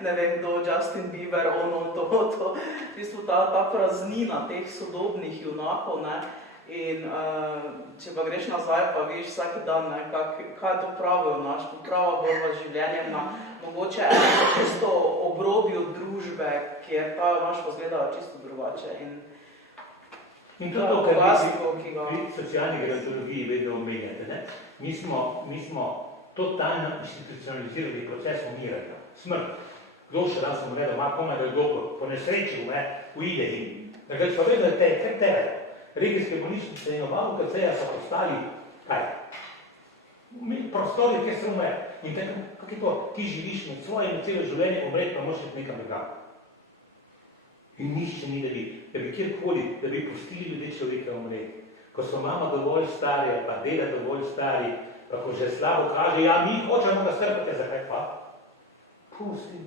ne vem kdo, Justin Bieber, ono, to. V bistvu ta praznina teh sodobnih junakov, in če pa greš nazaj, pa vidiš vsaki dan, kaj je to pravo junaštvo, prava borba z življenjem na mogoče čisto obrobju družbe, kjer ta junaštvo izgleda čisto drugače. In to je to, kar pri socialni gerontologiji vedno omenjate. Mi smo totalno institucionalizirali proces umiranja, smrt. Kdo še dan sem doma, komaj da je dobro, po nesreči uide in. Dakle, pa vedno je tebe. Regijske bolnišnice in oba UKC-ja so ostali, kaj? Prostori, kjer se umre. In tako, kak je to? Ti živiš med svojim celo življenje, umret pa moraš nekam nekako. In nišče ni, da bi kjerkoli, da bi pustili ljudje človeka umreti. Ko so mama dovolj stari, pa deda dovolj stari, pa ko že slabo kaže, ja, mi hočemo ga strpati, zakaj pa? Pusti.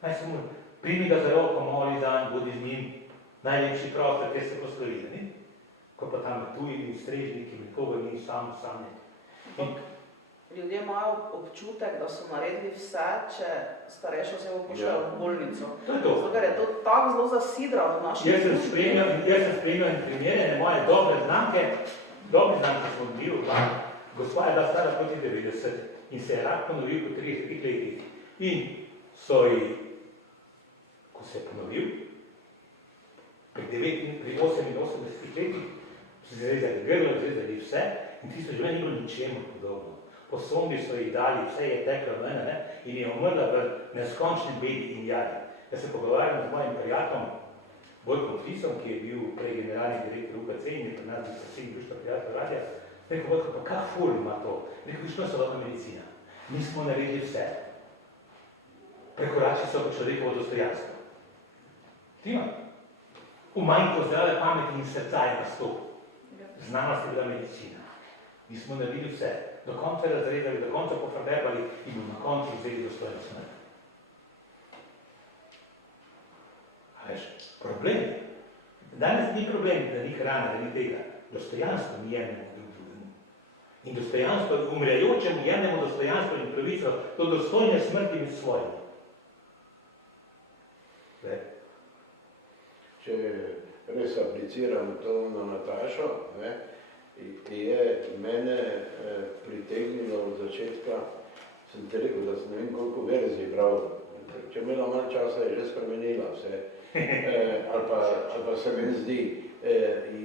Naj se mu, primi ga za roko, moli dan, bodi z njim, najlepši prostor, kjer se poslovili, ne? Ko pa tam tuji in strežniki, nikoga ni sam nekaj. Ljudje imajo občutek, da so naredili vse, če starejšo osebo pošljajo v bolnico. To je to. Zato, ker je to tako zelo zasidralo v našem družbi. Jaz sem spremljal in primerjene moje dobre znamke smo bili, gospa je bila stara proti 90 in se je rak ponovil po 30 letih. In so ji, ko se je ponovil, pri 88 letih, so se zrezali grlo, zrezali vse in tisto življenje ni bilo ničemu podobno. Po sondi so jih dali, vse je teklo ven, in je umrla v neskončni bedi in jadi. Jaz se pogovarjam z mojim prijateljem, Vojkom Frisom, ki je bil prej generalni direktor UKC in je pri nas bil sosednji društva prijatelj radija. Rekel, Vojko, pa kak ful ima to? Rekel, viš, to je sodobna medicina. Mi smo naredili vse. Prekorači so pa človekovo dostojanstvo. Tima? V manjko zdrave pameti in srca je nastop. Znanost je bila medicina. Mi smo naredili vse. Do konca razredali, do konca pofraberbali in bomo na koncu vzeli dostojno smrt. A veš, problem. Danes ni problem, da ni hrana, da ni tega. Dostojanstvo mi jemljamo drug drugemu. In dostojanstvo, umrejočemu jemljamo dostojanstvo in pravico do dostojne smrti med svojimi. Če res apliciram to na Natašo, je mene pritegnilo od začetka, sem te rekel, da sem ne vem koliko verzij bral, če imela malo časa, je že spremenila vse, ali pa se mi zdi,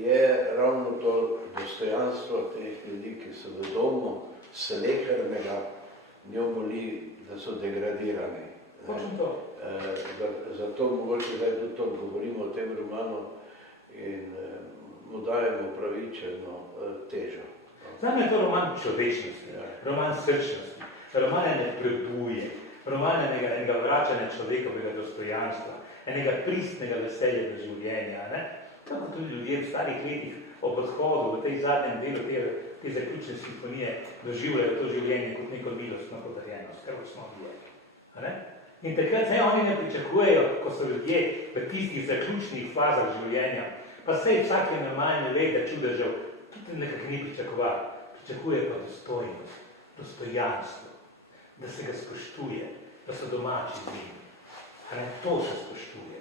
je ravno to dostojanstvo teh ljudi, ki so v domu slehernega, njo boli, da so degradirani. Zato mogoče zdaj tudi to govorimo o tem romanu in mu dajemo pravičeno težo. Znam je to roman človečnosti, roman srčnosti, roman ne prebuje, roman enega vračanja človekovega dostojanstva, enega pristnega veselja do življenja. Tako tudi ljudje v starih letih ob odhodu v tej zadnjem delu te zaključne simfonije doživljajo to življenje kot neko milostno podarjenost, kar smo bili. In takrat oni ne pričakujejo, ko so ljudje v tistih zaključnih fazah življenja, Pa sej vsak je normalno ve, da čudežev tudi nekako ni pričakoval. Pričakuje pa dostojnost, dostojanstvo, da se ga spoštuje, da so domači z njim. To se spoštuje.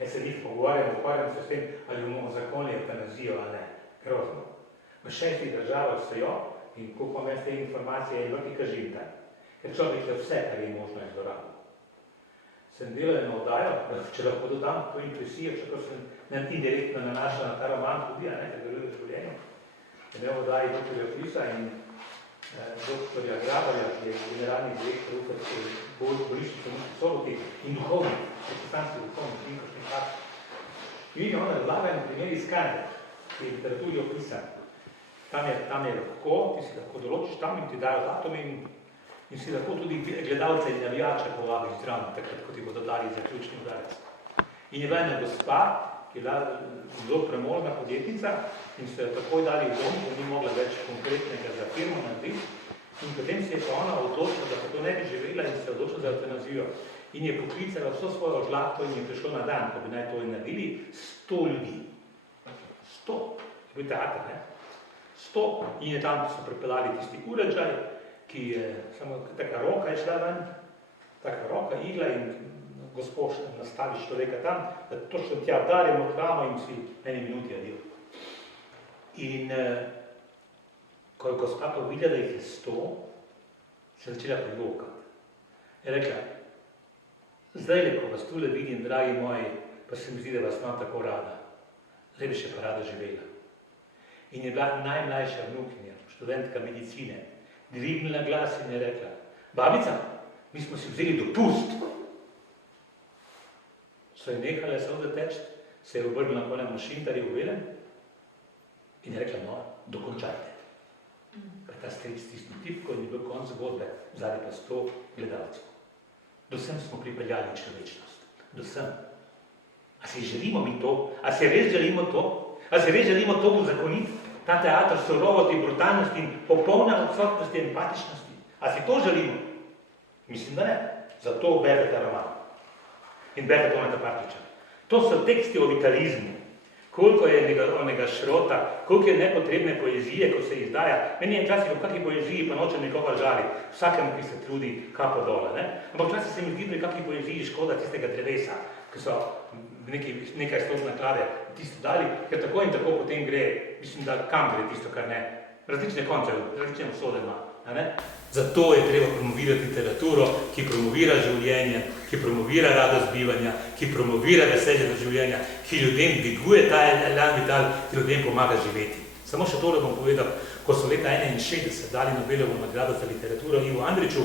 Jaz se njih pogovarjam se s tem, ali bomo zakonili evtanazijo ali ne. Grozno. V 6 državah so jo in ko pa te informacije je vrti kažim tam. Ker človek je vse, kar je možno izdorabil. Sem delal eno oddajo, če lahko dodam to intuicijo, čeprav sem indirektno nanašal na ta roman tudi, ker deluje v življenju. Imel oddaji doktorja Frisa in doktorja Grabarja, ki je generalni direktor Borišnice v Soboti in duhovni, protestanski duhovni, Vinkošni kar. In on razlaga na primer iz Kanade, ki je v literaturi opisan. Tam je lahko, ti si lahko določiš tam in ti dajo datum in si lahko tudi gledalce in navijače povabiš zraven, takrat, ko ti bodo dali zaključni udarec. In je bila ena gospa, ki je bila zelo premožna podjetnica in se je takoj dali v dom, ko ni mogla več konkretnega za firmo narediti. In potem se je pa ona odločila, da pa to ne bi živela in se je odločila za evtanazijo. In je poklicala vso svojo žlahto in je prišlo na dan, ko bi naj to naredili, 100 ljudi. 100. Je bil teater, ne? 100. In je tam so pripeljali tisti uređaj, ki je samo taka roka je šla ven, taka roka, igla in gospod nastaviš človeka tam, da točno tja darimo hrano in si eni minuti adijo. In ko je gospa pa videla, da jih je 100, se je začela prijokati. Je rekla, zdaj, ko vas tule vidim, dragi moji, pa se mi zdi, da vas imam tako rada. Zdaj bi še pa rada živela. In je bila najmlajša vnukinja, študentka medicine, dvignila glas in je rekla, babica, mi smo si vzeli dopust. So je nehale solze teči, se je obrnila po nemu šintarju v velem in je rekla, no, dokončajte. Pa ta stric stisnil tipko in je bil konc zgodbe, zadnji pa 100 gledalcev. Do sem smo pripeljali človečnost. Do sem. A si želimo mi to? A si res želimo to? A si res želimo to uzakoniti? Ta teatr surovosti, brutalnosti in popolne odsotnosti empatičnosti. A si to želimo? Mislim, da ne. Zato berete ta roman. In berete Toneta Partljiča. To so teksti o vitalizmu. Koliko je onega šrota, koliko je nepotrebne poezije, ko se izdaja. Meni je včasih v kakšni poeziji pa noče nekoga žali, vsakemu, ki se trudi, kapo dole. Ne? Ampak včasih se mi zdi pri kakšni poeziji škoda tistega drevesa, ki so nekaj stot naklade tisto dali, ker tako in tako potem gre, mislim, da kam gre tisto, kar ne. Različne konce, različne usode ima. Zato je treba promovirati literaturo, ki promovira življenje, ki promovira radost bivanja, ki promovira veselje do življenja, ki ljudem dviguje ta elan vital, ki ljudem pomaga živeti. Samo še tole bom povedal, ko so leta 1961 dali Nobelovo nagrado za literaturo Ivo Andriću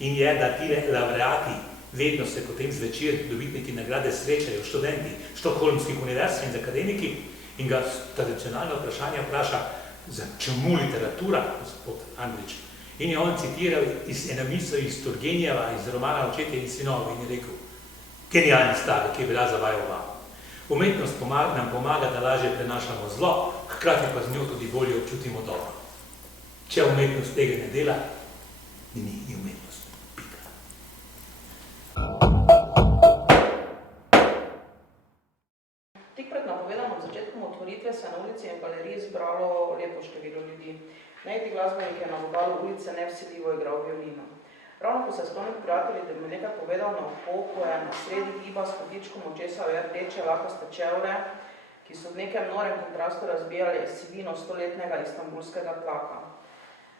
in je, da ti laureati vedno se potem zvečer dobitniki nagrade srečajo, študenti štokholmskih univerz in akademiki in ga tradicionalno vprašanje vpraša, za čemu literatura, gospod Andrić. In je on citiral eno misel iz Turgenjeva, iz romana Očetje in sinovi in je rekel, genialni stavek, ki je bila za vaju vam. Umetnost nam pomaga, da lažje prenašamo zlo, hkrati pa z njo tudi bolje občutimo dobro. Če umetnost tega ne dela, ni umetnost. Pika. Tik pred napovedanim začetkom otvoritve se na ulici in galeriji zbralo lepo število ljudi. Najti glasbenik je na vogalu ulice nevsiljivo igral violino. Ravno ko se je sklonil prijatelji, da bi mi nekaj povedal na uho, ko je na sredi giba s kotičkom očesal rdeče lakaste čevlje, ki so v nekem norem kontrastu razbijali sivino 100-letnega istanbulskega tlaka.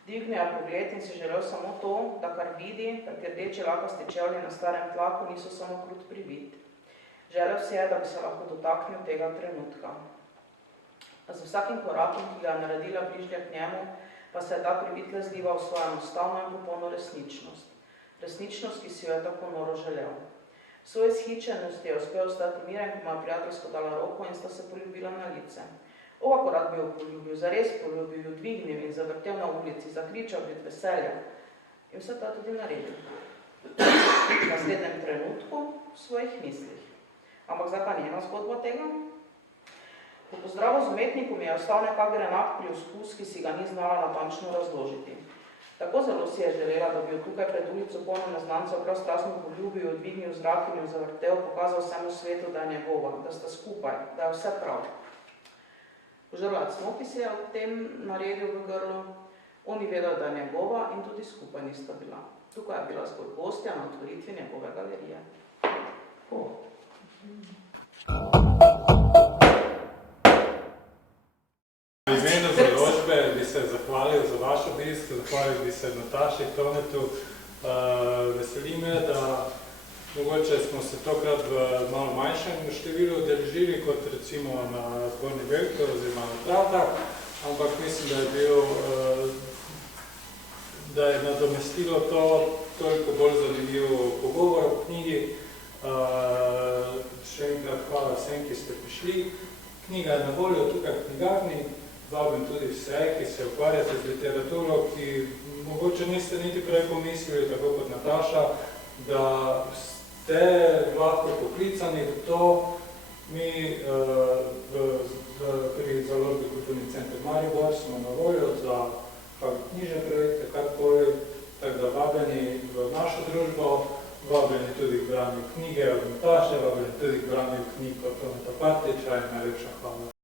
Dvignil je pogled in si želel samo to, da kar vidi, kajti rdeči lakasti čevlji na starem tlaku niso samo krut privid. Želel si je, da bi se lahko dotaknil tega trenutka. Z vsakim korakom, ki ga je naredila bližnja k njemu, pa se je ta privid le zlival v svojo enostavno in popolno resničnost. Resničnost, ki si jo je tako noro želel. V svoji shičenosti je uspel ostati miren, ko mu je prijateljsko dala roko in sta se poljubila na lice. Ovako rad bi jo poljubil, zares poljubil, jo dvignil in zavrtel na ulici, zakričal pred veselja. In vse to tudi naredil. V naslednjem trenutku v svojih mislih. Ampak zdaj pa njena zgodba tega? Po pozdravu z umetnikom je ostal nekak enak preizkus, ki si ga ni znala natančno razložiti. Tako zelo si je želela, da bi jo tukaj pred ulico polno neznancev prav strastno poljubil, dvignil zrak in jo zavrtel, pokazal vsemu svetu, da je njegova, da sta skupaj, da je vse prav. Požrlat Smoki si je o tem naredil v grlu, oni vedo, da je njegova in tudi skupaj nista bila. Tukaj je bila zgolj gostja na otvoritvi njegove galerije. V imenu založbe bi se zahvalil za vaš obisk, zahvalil bi se Nataši, Tonetu. Veseli me, da mogoče smo se tokrat v malo manjšem številu udeležili, kot recimo na Zgornji Velki oziroma na Tratah, ampak mislim, da je bil, da je nadomestilo to toliko bolj zanimiv pogovor o knjigi. Še enkrat hvala vsem, ki ste prišli. Knjiga je na voljo tukaj v knjigarni. Vabim tudi vse, ki se ukvarjate z literaturo, ki mogoče niste niti prej pomislili, tako kot Nataša, da ste lahko poklicani v to. Mi pri založbi Kulturni center Maribor smo na voljo za knjižne projekte, karkoli, tako da vabljeni v našo družbo, vabljeni tudi k branju knjige od Nataše, vabljeni tudi k branju knjig od Toneta Partiča in najlepša hvala.